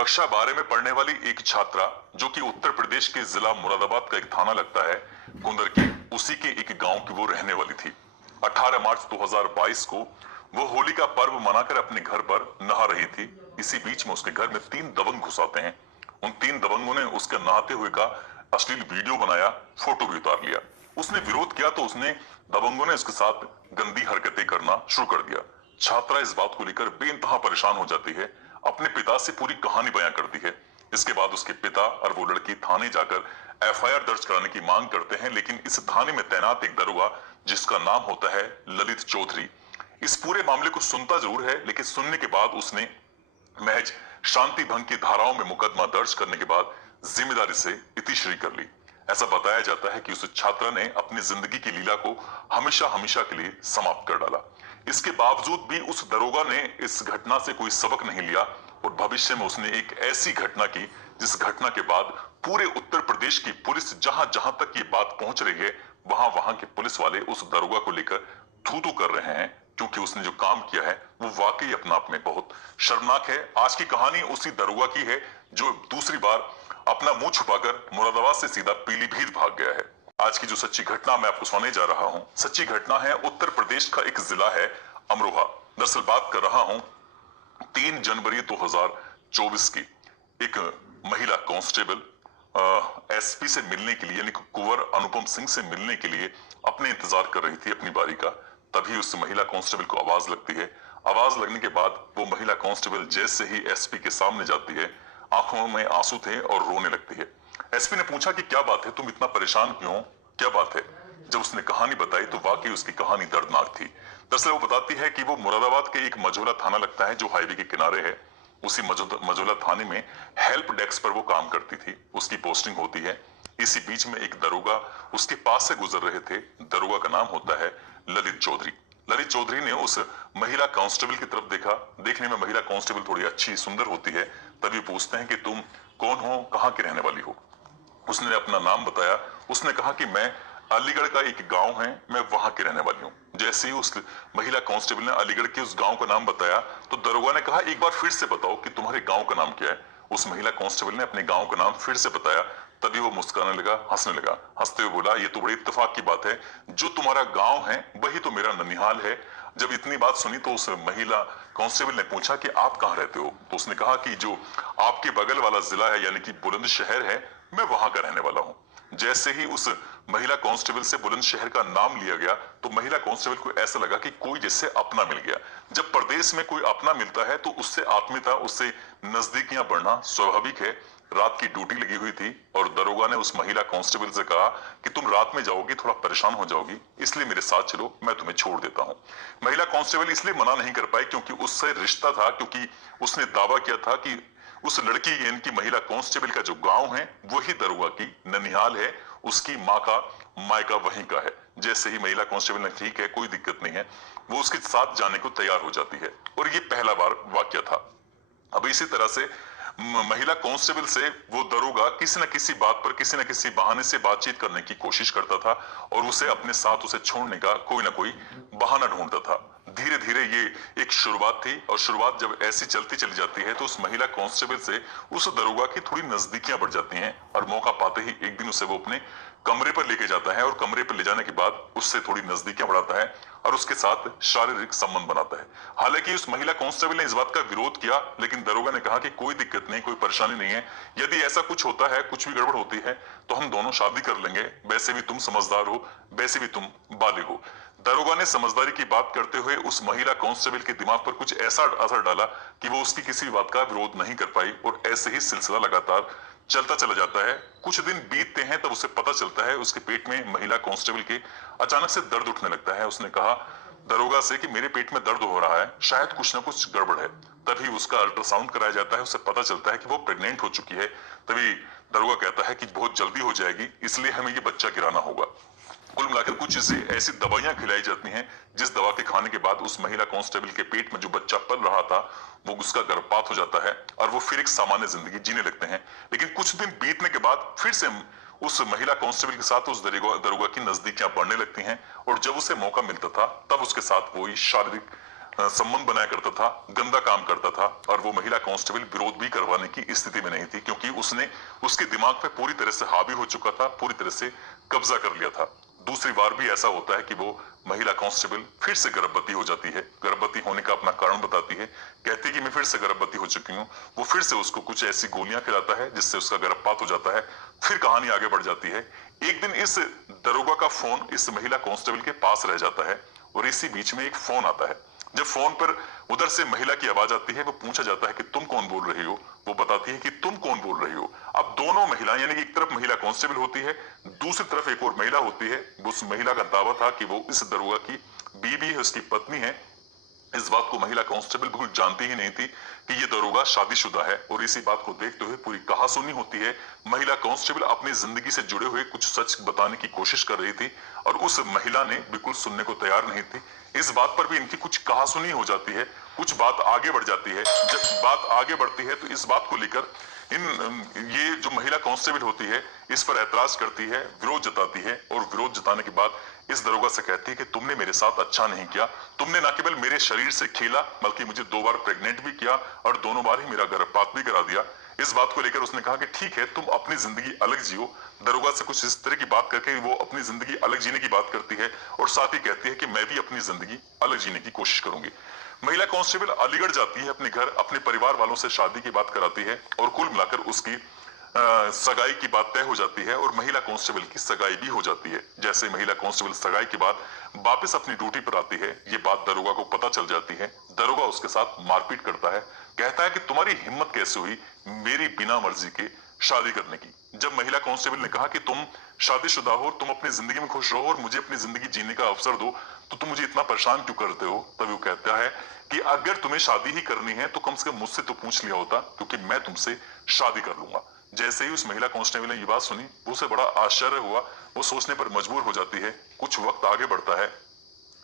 कक्षा 12 में पढ़ने वाली एक छात्रा जो कि उत्तर प्रदेश के जिला मुरादाबाद का एक थाना लगता है कुंदर की, उसी के एक गांव की वो रहने वाली थी। 18 मार्च 2022 को वो होली का पर्व मनाकर अपने घर पर नहा रही थी। इसी बीच में उसके घर में 3 दबंग घुस आते हैं। उन 3 दबंगों ने उसके नहाते हुए का अश्लील वीडियो बनाया, फोटो भी उतार लिया। उसने विरोध किया तो उसने दबंगों ने उसके साथ गंदी हरकतें करना शुरू कर दिया। छात्रा इस बात को लेकर बेइंतहा परेशान हो जाती है, अपने पिता से पूरी कहानी बयां करती है। इसके बाद उसके पिता और वो लड़की थाने जाकर एफआईआर दर्ज कराने की मांग करते हैं, लेकिन इस थाने में तैनात एक दरोगा जिसका नाम होता है ललित चौधरी, इस पूरे मामले को सुनता जरूर है, लेकिन सुनने के बाद उसने महज शांति भंग की धाराओं में मुकदमा दर्ज करने के बाद जिम्मेदारी से इतिश्री कर ली। ऐसा बताया जाता है कि उस छात्रा ने अपनी जिंदगी की लीला को हमेशा हमेशा के लिए समाप्त कर डाला। इसके बावजूद भी उस दरोगा ने इस घटना से कोई सबक नहीं लिया और भविष्य में उसने एक ऐसी घटना की जिस घटना के बाद पूरे उत्तर प्रदेश की पुलिस जहां जहां तक ये बात पहुंच रही है, वहां वहां के पुलिस वाले उस दरोगा को लेकर थू थू कर रहे हैं, क्योंकि उसने जो काम किया है वो वाकई अपने आप में बहुत शर्मनाक है। आज की कहानी उसी दरोगा की है जो दूसरी बार अपना मुंह छुपाकर मुरादाबाद से सीधा पीलीभीत भाग गया है। आज की जो सच्ची घटना मैं आपको सुनाने जा रहा हूं, सच्ची घटना है उत्तर प्रदेश का एक जिला है अमरोहा। दरअसल बात कर रहा हूं 3 जनवरी 2024 की। एक महिला कांस्टेबल एसपी से मिलने के लिए, यानी कुंवर अनुपम सिंह से मिलने के लिए अपने इंतजार कर रही थी अपनी बारी का। तभी उस महिला कांस्टेबल को आवाज लगती है। आवाज लगने के बाद वो महिला कांस्टेबल जैसे ही एसपी के सामने जाती है, आंखों में आंसू थे और रोने लगती है। एसपी ने पूछा कि क्या बात है, तुम इतना परेशान क्यों, क्या बात है? जब उसने कहानी बताई तो वाकई उसकी कहानी दर्दनाक थी। दरअसल वो बताती है कि वो मुरादाबाद के एक मझोला थाना लगता है जो हाईवे के किनारे है। उसी मझोला थाने में हेल्प डेस्क पर वो काम करती थी, उसकी पोस्टिंग होती है। इसी बीच में एक दरोगा उसके पास से गुजर रहे थे। दरोगा का नाम होता है ललित चौधरी। ललित चौधरी ने उस महिला कांस्टेबल की तरफ देखा। देखने में महिला कांस्टेबल थोड़ी अच्छी सुंदर होती है। तभी पूछते हैं कि तुम कौन हो, कहां की रहने वाली हो? उसने अपना नाम बताया। उसने कहा कि मैं अलीगढ़ का एक गांव है, मैं वहां के रहने वाली हूँ। जैसे ही उस महिला कांस्टेबल ने अलीगढ़ के उस गांव का नाम बताया तो दरोगा ने कहा एक बार फिर से बताओ कि तुम्हारे गांव का नाम क्या है। उस महिला कांस्टेबल ने अपने गांव का नाम फिर से बताया। तभी वो मुस्कुराने लगा, हंसने लगा। हंसते हुए बोला, ये तो बड़ी इत्तेफाक की बात है, जो तुम्हारा गांव है वही तो मेरा ननिहाल है। जब इतनी बात सुनी तो उस महिला कांस्टेबल ने पूछा कि आप कहाँ रहते हो? तो उसने कहा कि जो आपके बगल वाला जिला है, यानी कि बुलंदशहर है, मैं वहां का रहने वाला हूँ। जैसे ही उस महिला कांस्टेबल से बुलंदशहर का नाम लिया गया तो महिला कांस्टेबल को ऐसा लगा कि कोई जिससे अपना मिल गया। जब प्रदेश में कोई अपना मिलता है तो उससे आत्मीयता, उससे नजदीकियां बढ़ना स्वाभाविक है। रात की ड्यूटी लगी हुई थी और दरोगा ने उस महिला कांस्टेबल से कहा कि तुम रात में जाओगी, थोड़ा परेशान हो जाओगी, इसलिए मेरे साथ चलो, मैं तुम्हें छोड़ देता हूं। महिला कांस्टेबल इसलिए मना नहीं कर पाई क्योंकि उससे रिश्ता था, क्योंकि उसने दावा किया था कि उस लड़की यानी कि महिला कांस्टेबल का जो गांव है वही दरोगा की ननिहाल है, उसकी माँ का मायका वहीं का है। जैसे ही महिला कांस्टेबल ने ठीक है, कोई दिक्कत नहीं है, वो उसके साथ जाने को तैयार हो जाती है। और ये पहला बार वाक्य था। अब इसी तरह से महिला कांस्टेबल से वो दरोगा किसी न किसी बात पर, किसी न किसी बहाने से बातचीत करने की कोशिश करता था और उसे अपने साथ उसे छोड़ने का कोई ना कोई बहाना ढूंढता था। धीरे धीरे ये एक शुरुआत थी और शुरुआत जब ऐसी चलती चली जाती है तो उस महिला कांस्टेबल से उस दरोगा की थोड़ी नजदीकियां बढ़ जाती हैं और मौका पाते ही एक दिन उसे वो अपने कमरे पर लेके जाता है और कमरे पर ले जाने के बाद उससे थोड़ी नजदीकियां बढ़ाता है और उसके साथ शारीरिक संबंध बनाता है। हालांकि उस महिला कांस्टेबल ने इस बात का विरोध किया, लेकिन दरोगा ने कहा कि कोई दिक्कत नहीं, कोई परेशानी नहीं है, यदि ऐसा कुछ होता है, कुछ भी गड़बड़ होती है तो हम दोनों शादी कर लेंगे, वैसे भी तुम समझदार हो, वैसे भी तुम बालिग हो। दरोगा ने समझदारी की बात करते हुए उस महिला कांस्टेबल के दिमाग पर कुछ ऐसा असर डाला कि वो उसकी किसी बात का विरोध नहीं कर पाई और ऐसे ही सिलसिला लगातार चलता चला जाता है। कुछ दिन बीतते हैं तब उसे पता चलता है उसके पेट में महिला कांस्टेबल के अचानक से दर्द उठने लगता है। उसने कहा दरोगा से कि मेरे पेट में दर्द हो रहा है, शायद कुछ ना कुछ गड़बड़ है। तभी उसका अल्ट्रासाउंड कराया जाता है, उसे पता चलता है कि वो प्रेग्नेंट हो चुकी है। तभी दरोगा कहता है कि बहुत जल्दी हो जाएगी, इसलिए हमें ये बच्चा गिराना होगा। कुल मिलाकर कुछ इसे ऐसी दवाइयां खिलाई जाती हैं जिस दवा के खाने के बाद उस महिला कांस्टेबल के पेट में जो बच्चा पल रहा था वो उसका गर्भपात हो जाता है और वो फिर एक सामान्य जिंदगी जीने लगते हैं। लेकिन कुछ दिन बीतने के बाद फिर से उस महिला कांस्टेबल के साथ उस दरोगा की नजदीकियां बढ़ने लगती हैं और जब उसे मौका मिलता था तब उसके साथ वो शारीरिक संबंध बनाया करता था, गंदा काम करता था और वो महिला कांस्टेबल विरोध भी करवाने की स्थिति में नहीं थी, क्योंकि उसने उसके दिमाग पे पूरी तरह से हावी हो चुका था, पूरी तरह से कब्जा कर लिया था। दूसरी बार भी ऐसा होता है कि वो महिला कांस्टेबल फिर से गर्भवती हो जाती है, गर्भवती होने का अपना कारण बताती है, कहती है कि मैं फिर से गर्भवती हो चुकी हूँ। वो फिर से उसको कुछ ऐसी गोलियां खिलाता है जिससे उसका गर्भपात हो जाता है। फिर कहानी आगे बढ़ जाती है। एक दिन इस दरोगा का फोन इस महिला कांस्टेबल के पास रह जाता है और इसी बीच में एक फोन आता है। जब फोन पर उधर से महिला की आवाज आती है, वो पूछा जाता है कि तुम कौन बोल रही हो। वो बताती है कि तुम कौन बोल रही हो। अब दोनों महिला, यानी कि एक तरफ महिला कांस्टेबल होती है, दूसरी तरफ एक और महिला होती है। उस महिला का दावा था कि वो इस दरोगा की बीवी है, उसकी पत्नी है। इस बात को महिला कांस्टेबल बिल्कुल जानती ही नहीं थी कि ये दरोगा शादीशुदा है, और इसी बात को देखते हुए पूरी कहासुनी होती है। महिला कांस्टेबल अपनी जिंदगी से जुड़े हुए कुछ सच बताने की कोशिश कर रही थी और उस महिला ने बिल्कुल सुनने को तैयार नहीं थी। इस बात पर भी इनकी कुछ कहासुनी हो जाती है, कुछ बात आगे बढ़ जाती है। जब बात आगे बढ़ती है तो इस बात को लेकर ये जो महिला कांस्टेबल होती है इस पर ऐतराज करती है, विरोध जताती है, और विरोध जताने के बाद इस दरोगा से कहती है कि तुमने मेरे साथ अच्छा नहीं किया। तुमने न केवल मेरे शरीर से खेला बल्कि मुझे 2 बार प्रेग्नेंट भी किया और दोनों बार ही मेरा गर्भपात भी करा दिया। इस बात को लेकर उसने कहा कि ठीक है, तुम अपनी जिंदगी अलग जियो। दरोगा से कुछ इस तरह की बात करके वो अपनी जिंदगी अलग जीने की बात करती है और साथ ही कहती है कि मैं भी अपनी जिंदगी अलग जीने की कोशिश करूंगी। महिला कांस्टेबल अलीगढ़ जाती है अपने घर, अपने परिवार वालों से शादी की बात कराती है और कुल मिलाकर उसकी सगाई की बात तय हो जाती है और महिला कांस्टेबल की सगाई भी हो जाती है। जैसे महिला कांस्टेबल सगाई के बाद वापस अपनी ड्यूटी पर आती है, ये बात दरोगा को पता चल जाती है। दरोगा उसके साथ मारपीट करता है, कहता है कि तुम्हारी हिम्मत कैसे हुई मेरी बिना मर्जी के शादी करने की। जब महिला कांस्टेबल ने कहा कि तुम शादीशुदा हो, तुम अपनी जिंदगी में खुश रहो और मुझे अपनी जिंदगी जीने का अवसर दो, तो तुम मुझे इतना परेशान क्यों करते हो। तभी वो कहता है कि अगर तुम्हें शादी ही करनी है तो कम से कम मुझसे तो पूछ लिया होता, क्योंकि मैं तुमसे शादी कर लूंगा। जैसे ही उस महिला कांस्टेबल ने ये बात सुनी, उसे बड़ा आश्चर्य हुआ। वो सोचने पर मजबूर हो जाती है। कुछ वक्त आगे बढ़ता है।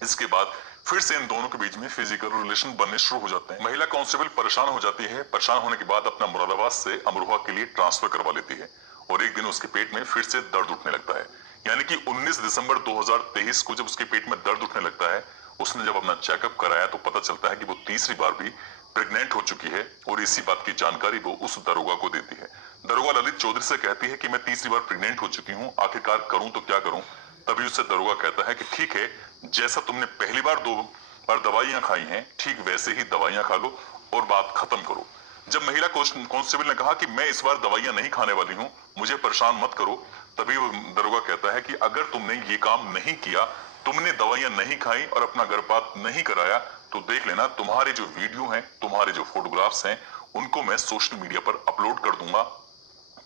इसके बाद फिर से इन दोनों के बीच में फिजिकल रिलेशन बनने शुरू हो जाते हैं। महिला कांस्टेबल परेशान हो जाती है। परेशान होने के बाद अपना मुरादाबाद से अमरोहा के लिए ट्रांसफर करवा लेती है और एक दिन उसके पेट में फिर से दर्द उठने लगता है। यानी कि 19 दिसंबर 2023 को जब उसके पेट में दर्द उठने लगता है, उसने जब अपना चेकअप कराया तो पता चलता है कि वो तीसरी बार भी प्रेग्नेंट हो चुकी है और इसी बात की जानकारी वो उस दरोगा को देती है। दरोगा ललित चौधरी से कहती है कि मैं तीसरी बार प्रेग्नेंट हो चुकी हूँ, आखिरकार करूं तो क्या करूं। तभी उससे दरोगा कहता है कि ठीक है, जैसा तुमने पहली बार 2 बार दवाइयां खाई हैं, ठीक वैसे ही दवाइयां खा लो और बात खत्म करो। जब महिला कांस्टेबल ने कहा कि मैं इस बार दवाइयां नहीं खाने वाली हूं, मुझे परेशान मत करो, तभी वो दरोगा कहता है कि अगर तुमने ये काम नहीं किया, तुमने दवाइयां नहीं खाई और अपना गर्भपात नहीं कराया, तो देख लेना तुम्हारे जो वीडियो हैं, तुम्हारे जो फोटोग्राफ्स हैं, उनको मैं सोशल मीडिया पर अपलोड कर दूंगा,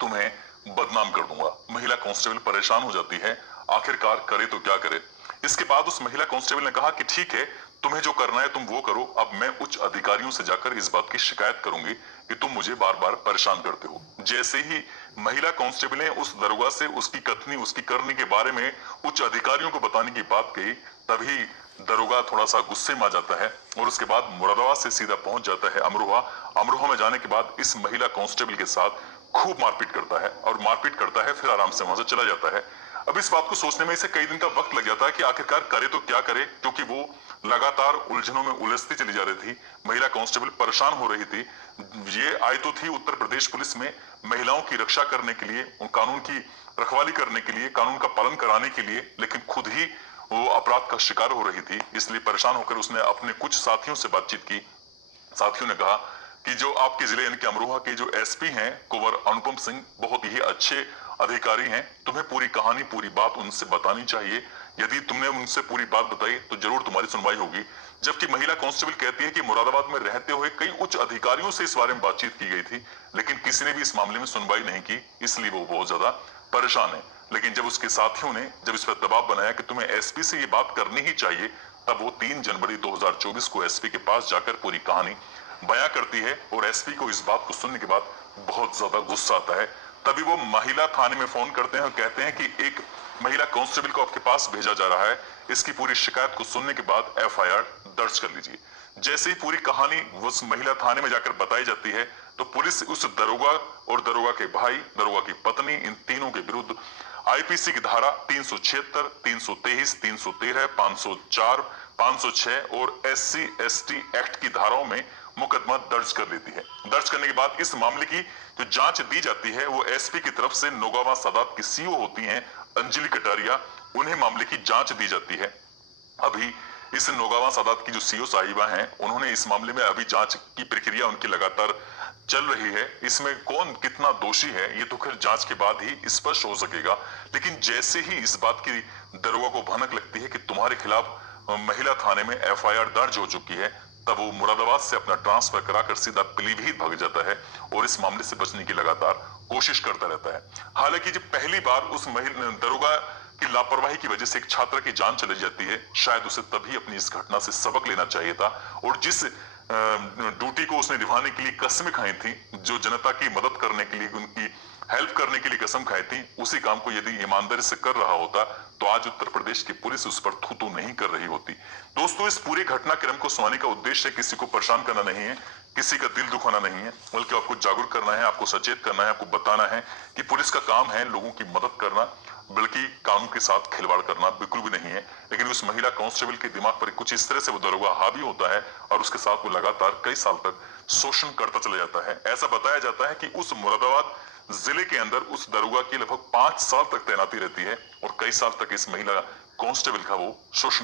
तुम्हें बदनाम कर दूंगा। महिला कांस्टेबल परेशान हो जाती है, आखिरकार करे तो क्या करे। इसके बाद उस महिला कांस्टेबल ने कहा कि ठीक है, तुम्हें जो करना है तुम वो करो, अब मैं उच्च अधिकारियों से जाकर इस बात की शिकायत करूंगी कि तुम मुझे बार बार परेशान करते हो। जैसे ही महिला कांस्टेबल ने उस दरोगा से उसकी कथनी, उसकी करनी के बारे में उच्च अधिकारियों को बताने की बात कही, तभी दरोगा थोड़ा सा गुस्से में आ जाता है और उसके बाद मुरादाबाद से सीधा पहुंच जाता है अमरोहा। अमरोहा में जाने के बाद इस महिला कांस्टेबल के साथ खूब मारपीट करता है और मारपीट करता है, फिर आराम से वहां से चला जाता है। अब इस बात को सोचने में इसे कई दिन का वक्त लग जाता है कि आखिरकार करे तो क्या करे, क्योंकि वो लगातार उलझनों में उलझती चली जा रही थी। महिला कांस्टेबल परेशान हो रही थी। ये आई तो थी उत्तर प्रदेश पुलिस में महिलाओं की रक्षा करने के लिए, कानून की रखवाली करने के लिए, कानून का पालन कराने के लिए, लेकिन खुद ही वो अपराध का शिकार हो रही थी। इसलिए परेशान होकर उसने अपने कुछ साथियों से बातचीत की। साथियों ने कहा कि जो आपके जिले यानी कि अमरोहा के जो एसपी हैं कुंवर अनुपम सिंह, बहुत ही अच्छे अधिकारी हैं, तुम्हें पूरी कहानी, पूरी बात उनसे बतानी चाहिए। यदि तुमने उनसे पूरी बात बताई तो जरूर तुम्हारी सुनवाई होगी। जबकि महिला कांस्टेबल कहती है कि मुरादाबाद में रहते हुए कई उच्च अधिकारियों से इस बारे में बातचीत की गई थी, लेकिन किसी ने भी इस मामले में सुनवाई नहीं की, इसलिए वो बहुत ज्यादा परेशान है। लेकिन जब उसके साथियों ने जब इस पर दबाव बनाया कि तुम्हें एसपी से ये बात करनी ही चाहिए, तब वो 3 जनवरी 2024 को एसपी के पास जाकर पूरी कहानी बयां करती है और एसपी को इस बात को सुनने के बाद बहुत ज्यादा गुस्सा आता है। तभी वो महिला थाने में फोन करते हैं और कहते हैं कि एक महिला कांस्टेबल को आपके पास भेजा जा रहा है, इसकी पूरी शिकायत को सुनने के बाद एफआईआर दर्ज कर लीजिए। जैसे ही पूरी कहानी उस महिला थाने में जाकर बताई जाती है, तो पुलिस उस दरोगा और दरोगा के भाई, दरोगा की पत्नी, इन तीनों के विरुद्ध आईपीसी की धारा 376, 323, 313, 504, 506 और SC/ST एक्ट की धाराओं में मुकदमा दर्ज कर लेती है। दर्ज करने के बाद इस मामले की जो जांच दी जाती है वो एसपी की तरफ से नौगावा सादात की सीओ होती हैं अंजलि कटारिया, उन्हें मामले की जांच दी जाती है। अभी इस नौगावा सादात की जो सीओ साहिबा हैं, उन्होंने इस मामले में अभी जांच की प्रक्रिया उनकी लगातार चल रही है। इसमें कौन कितना दोषी है ये तो खैर जांच के बाद ही स्पष्ट हो सकेगा। लेकिन जैसे ही इस बात की दरोगा को भनक लगती है कि तुम्हारे खिलाफ महिला थाने में एफआईआर दर्ज हो चुकी है, तब वो मुरादाबाद से अपना ट्रांसफर कराकर सीधा पीलीभीत भाग जाता है और इस मामले से बचने की लगातार कोशिश करता रहता है। हालांकि जब पहली बार उस दरोगा की लापरवाही की वजह से एक छात्रा की जान चली जाती है, शायद उसे तभी अपनी इस घटना से सबक लेना चाहिए था और जिस ड्यूटी को उसने निभाने के लिए कस्में खाई थी, जो जनता की मदद करने के लिए, उनकी हेल्प करने के लिए कसम खाई थी, उसी काम को यदि ईमानदारी से कर रहा होता तो आज उत्तर प्रदेश की पुलिस उस पर थू-थू नहीं कर रही होती। दोस्तों, इस पूरे घटनाक्रम को सुनाने का उद्देश्य किसी को परेशान करना नहीं है, किसी का दिल दुखाना नहीं है, बल्कि आपको जागरूक करना है, आपको सचेत करना है, आपको बताना है कि पुलिस का काम है लोगों की मदद करना, बल्कि कानून के साथ खिलवाड़ करना बिल्कुल भी नहीं है। लेकिन उस महिला कांस्टेबल के दिमाग पर कुछ इस तरह से वो दरोगा हावी होता है और उसके साथ वो लगातार कई साल तक शोषण करता चला जाता है। ऐसा बताया जाता है कि उस मुरादाबाद जिले के अंदर उस दरोगा की लगभग 5 साल तक तैनाती रहती है और कई साल तक इस महिला कांस्टेबल का वो शोषण